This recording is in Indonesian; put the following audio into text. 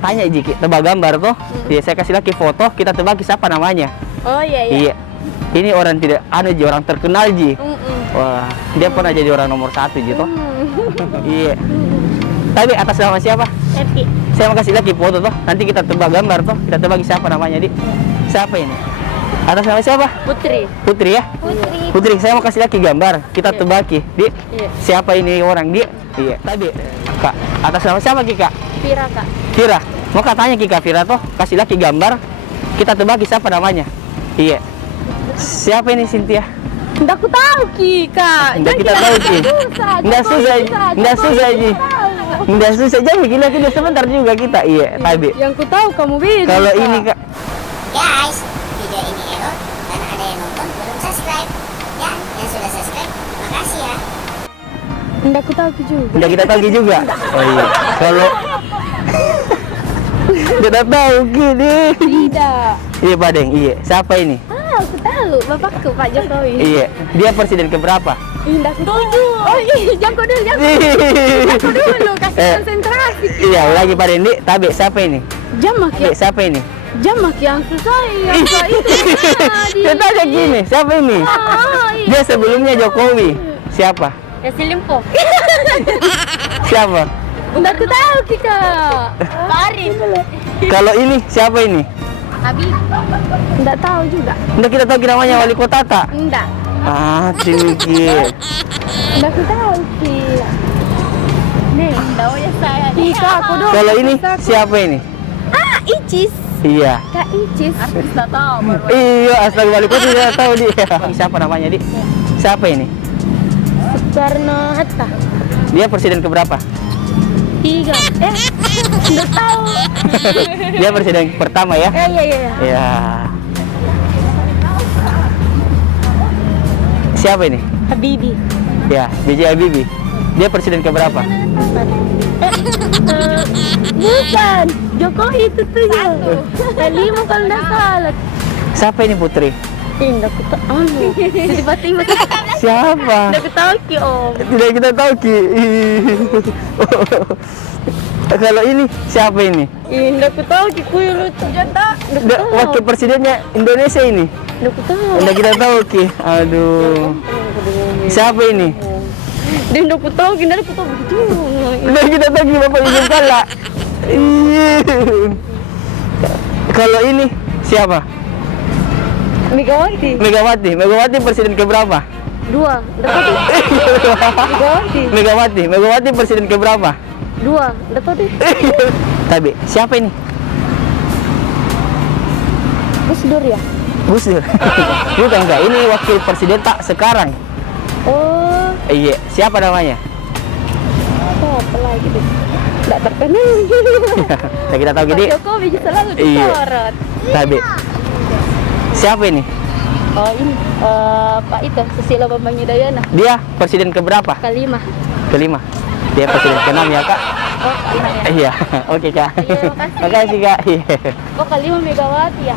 tanya Ji, tebak gambar tuh. Iya, saya kasih lagi foto, kita tebak siapa namanya. Oh iya. Iya. Ini orang tidak Ji, orang terkenal Ji. Wah, dia pernah jadi orang nomor 1 Ji toh. Iya. Tapi atas nama siapa? Epi. Saya mau kasih lagi foto toh. Nanti kita tebak gambar toh. Kita tebak siapa namanya, Di. Siapa ini? Atas nama siapa? Putri. Putri ya? Putri, saya mau kasih lagi gambar. Kita tebaki, Di. Iya. Siapa ini orang, Di? Iya. Tadi, Kak. Atas nama siapa, Ki, Kak? Vira, Kak. Vira. Mau katanya Ki, Kak Vira toh. Kasih lagi gambar. Kita tebaki siapa namanya. Iya. Siapa ini, Cynthia? Nggak aku tahu Ki, Kak. Nggak kita tahu Ki. Nggak susah, nggak susah Ji. Nggak susah, jadi gila kita sebentar juga kita. Iya, tadi. Yang ku tahu kamu bisa. Kalau ini Kak. Guys, video ini error karena ada yang nonton belum subscribe. Ya, yang sudah subscribe, makasih ya. Nggak aku tahu Ki juga. Nggak kita tahu Ki juga. Oh iya. Kalau tidak tahu Ki nih. Tidak. Iya Pak Deng, iya. Siapa ini? Aku tahu, bapakku Pak Jokowi. Iya. Dia presiden keberapa? Indah setuju. Oh iya, jangkau dulu, jangkau dulu, kasih konsentrasi. Iya, lagi Pak Deng. Tabe, siapa ini? Jamak ya, Tabe, siapa ini? jamak yang susah yang susah itu. Saya tanya gini, siapa ini? Iya. Dia sebelumnya Jokowi. Siapa? Ya Limpo. Siapa? Nggak aku tahu Kika. Paris. Kalau ini siapa ini? Abi. Nggak tahu juga. Nggak kita tahu namanya wali kota tak? Nggak. Ah, tinggi. Nggak aku tahu Ki. Nih, tahu ya saya. Kika, aku dong. Kalau ini siapa ini? Ah, Icis. Iya. Kak Icis. Artis nggak tahu. Iya, astaga wali kota tidak tahu dia. Siapa namanya, Di? Siapa ini? Soekarno Hatta. Dia presiden keberapa? 3. Nggak tahu. Dia presiden pertama ya? Iya. Ya. Siapa ini? Habibie. Ya, B.J. Habibie. Dia presiden keberapa? Bukan. Jokowi itu tuh ya. 5 kalau nggak salah. Siapa ini Putri? Nggak aku tahu. Tiba-tiba. Siapa? Nggak aku tahu Ki Om. Tidak kita tahu Ki. Kalau ini siapa ini? Nggak aku tahu Ki Kuyu lucu. Janda. Wakil presidennya Indonesia ini. Nggak aku tahu. Udah kita tahu Ki. Aduh. Siapa ini? Dia nggak aku tahu. Nggak aku tahu begitu. Udah kita tahu Ki Bapak Yusuf Kalla. Kalau ini siapa? Megawati. Megawati presiden keberapa? 2. Nggak tahu. Megawati. Megawati presiden keberapa? 2. Nggak tahu deh. Tapi siapa ini? Gus Dur ya. Gus Dur. Bukan enggak, ini wakil presiden tak sekarang. Oh. Iya, siapa namanya? Apa lagi deh? Nggak terkenal. Nah, kita tahu gini. Pak Jokowi selalu Iya. disorot. Tapi siapa ini? Oh ini Pak itu Susilo Bambang Yudhoyono. Dia presiden keberapa? Kelima. Kelima. Dia presiden ke-6 ya Kak? Oh kelima ya. Iya. Oke Kak. Iya, makasih. Makasih Kak. Iya. Oh kelima Megawati ya.